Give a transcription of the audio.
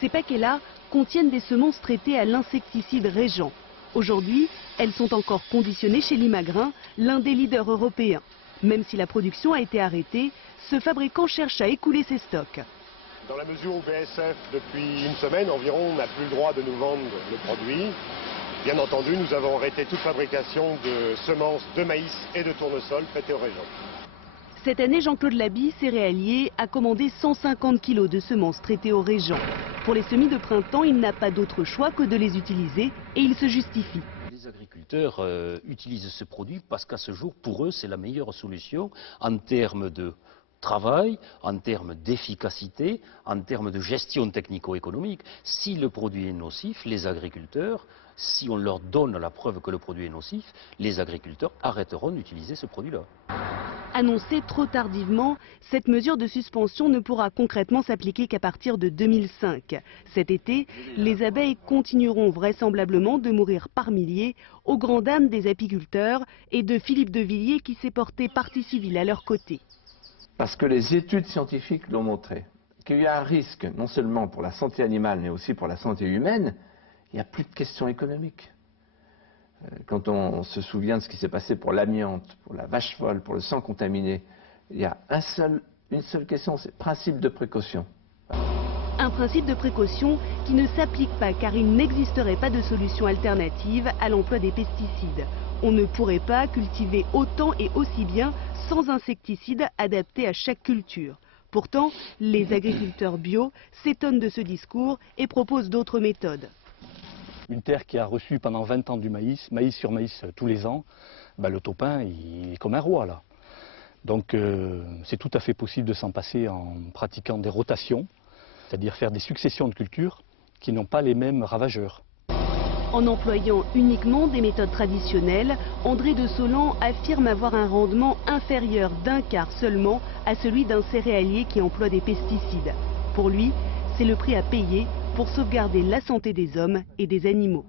Ces paquets-là contiennent des semences traitées à l'insecticide Régent. Aujourd'hui, elles sont encore conditionnées chez Limagrain, l'un des leaders européens. Même si la production a été arrêtée, ce fabricant cherche à écouler ses stocks. Dans la mesure où BASF, depuis une semaine environ, n'a plus le droit de nous vendre le produit, bien entendu, nous avons arrêté toute fabrication de semences de maïs et de tournesol traitées au Régent. Cette année, Jean-Claude Laby, céréalier, a commandé 150 kg de semences traitées au Régent. Pour les semis de printemps, il n'a pas d'autre choix que de les utiliser et il se justifie. Les agriculteurs utilisent ce produit parce qu'à ce jour, pour eux, c'est la meilleure solution en termes de travail, en termes d'efficacité, en termes de gestion technico-économique. Si le produit est nocif, les agriculteurs, si on leur donne la preuve que le produit est nocif, les agriculteurs arrêteront d'utiliser ce produit-là. Annoncée trop tardivement, cette mesure de suspension ne pourra concrètement s'appliquer qu'à partir de 2005. Cet été, les abeilles continueront vraisemblablement de mourir par milliers, au grand dam des apiculteurs et de Philippe de Villiers qui s'est porté partie civile à leur côté. Parce que les études scientifiques l'ont montré, qu'il y a un risque non seulement pour la santé animale mais aussi pour la santé humaine, il n'y a plus de questions économiques. Quand on se souvient de ce qui s'est passé pour l'amiante, pour la vache folle, pour le sang contaminé, il y a une seule question, c'est le principe de précaution. Un principe de précaution qui ne s'applique pas car il n'existerait pas de solution alternative à l'emploi des pesticides. On ne pourrait pas cultiver autant et aussi bien sans insecticides adaptés à chaque culture. Pourtant, les agriculteurs bio s'étonnent de ce discours et proposent d'autres méthodes. Une terre qui a reçu pendant 20 ans du maïs, maïs sur maïs tous les ans, le taupin il est comme un roi là. Donc c'est tout à fait possible de s'en passer en pratiquant des rotations, c'est-à-dire faire des successions de cultures qui n'ont pas les mêmes ravageurs. En employant uniquement des méthodes traditionnelles, André de Solan affirme avoir un rendement inférieur d'un quart seulement à celui d'un céréalier qui emploie des pesticides. Pour lui, c'est le prix à payer pour sauvegarder la santé des hommes et des animaux.